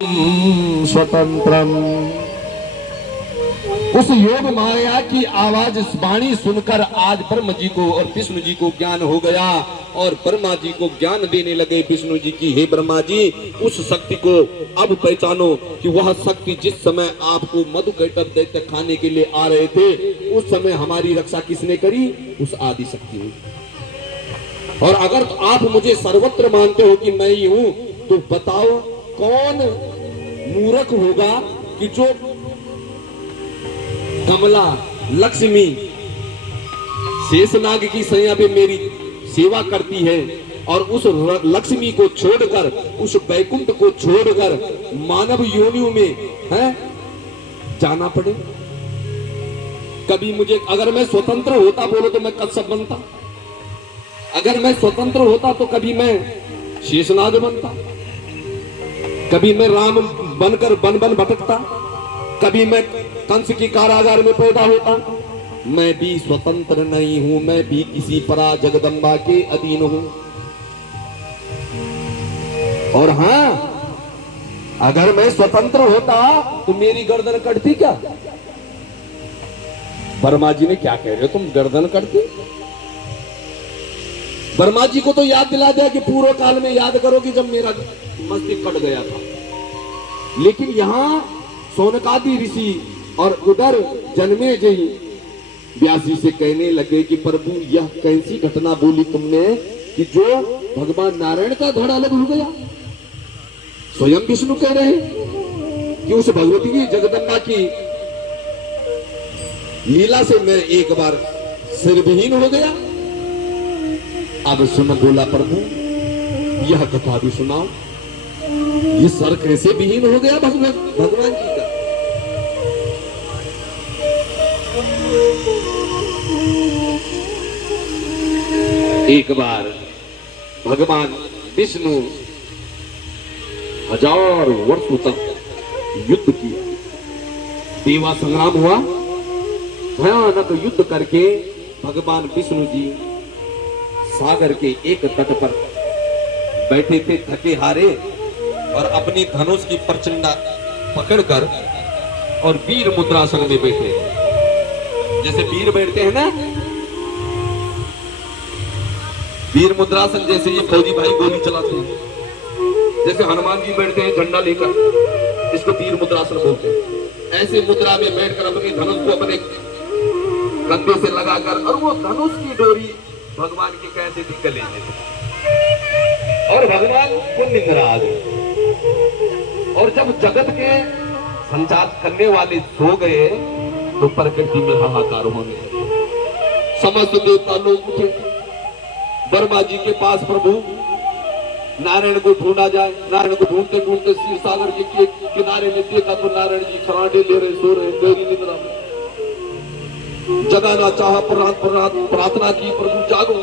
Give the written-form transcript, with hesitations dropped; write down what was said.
स्वतंत्रम। उस योग माया की आवाज वाणी सुनकर आज ब्रह्म जी को और विष्णु जी को ज्ञान हो गया और ब्रह्मा जी को ज्ञान देने लगे विष्णु जी की, हे ब्रह्मा जी उस शक्ति को अब पहचानो कि वह शक्ति जिस समय आपको मधु कैटभ दैत्य खाने के लिए आ रहे थे उस समय हमारी रक्षा किसने करी? उस आदि शक्ति ने। और अगर आप मुझे सर्वत्र मानते हो कि मैं ही हूं तो बताओ कौन मूर्ख होगा कि जो कमला लक्ष्मी शेषनाग की सैया पे मेरी सेवा करती है और उस लक्ष्मी को छोड़कर उस वैकुंठ को छोड़कर मानव योनियों में है जाना पड़े। कभी मुझे अगर मैं स्वतंत्र होता बोलो तो मैं कश्यप बनता, अगर मैं स्वतंत्र होता तो कभी मैं शेषनाग बनता, कभी मैं राम बनकर बन बन भटकता, कभी मैं कंस की कारागार में पैदा होता। मैं भी स्वतंत्र नहीं हूं, मैं भी किसी परा जगदम्बा के अधीन हूं। और हां अगर मैं स्वतंत्र होता तो मेरी गर्दन कटती क्या? वर्मा जी ने क्या कह रहे हो तुम गर्दन कटती? वर्मा जी को तो याद दिला दिया कि पूर्व काल में याद करो कि जब मेरा मस्तिष्क कट गया था। लेकिन यहां सोनकादि ऋषि और उधर जन्मे जी व्यासी से कहने लगे कि प्रभु यह कैसी घटना बोली तुमने कि जो भगवान नारायण का धड़ अलग हो गया। स्वयं विष्णु कह रहे कि उस भगवती की जगदम्बा की लीला से मैं एक बार सिरविहीन हो गया। अब सुन बोला प्रभु यह कथा भी सुनाओ, ये सर कैसे विहीन हो गया भगवान जी का। एक बार भगवान विष्णु 1000 वर्षों तक युद्ध किया, देवा संग्राम हुआ, भयानक युद्ध करके भगवान विष्णु जी सागर के एक तट पर बैठे थे थके हारे और अपनी धनुष की प्रचंडा पकड़कर और वीर मुद्रासन में बैठे, जैसे वीर बैठते हैं ना, वीर मुद्रासन जैसे ये फौजी भाई गोली चलाते हैं, जैसे हनुमान जी बैठते हैं झंडा लेकर, इसको वीर मुद्रासन बोलते हैं। ऐसे मुद्रा में बैठकर अपनी धनुष को अपने कंधे से लगाकर और वो धनुष की डोरी भगवान की कैसे थी कलेजे से, और भगवान पुण्यराज। और जब जगत के संचार करने वाले सो गए तो प्रकृति में हाहाकार होने लगा, समस्त देवता लोग उठे ब्रह्मा जी के पास, प्रभु नारायण को ढूंढा जाए। नारायण को ढूंढते ढूंढते शिव सागर जी के किनारे में देखा तो नारायण जी खराटे ले रहे, सो रहे, गहरी निद्रा में। जगाना चाहा, प्रार्थना की, प्रभु जागो।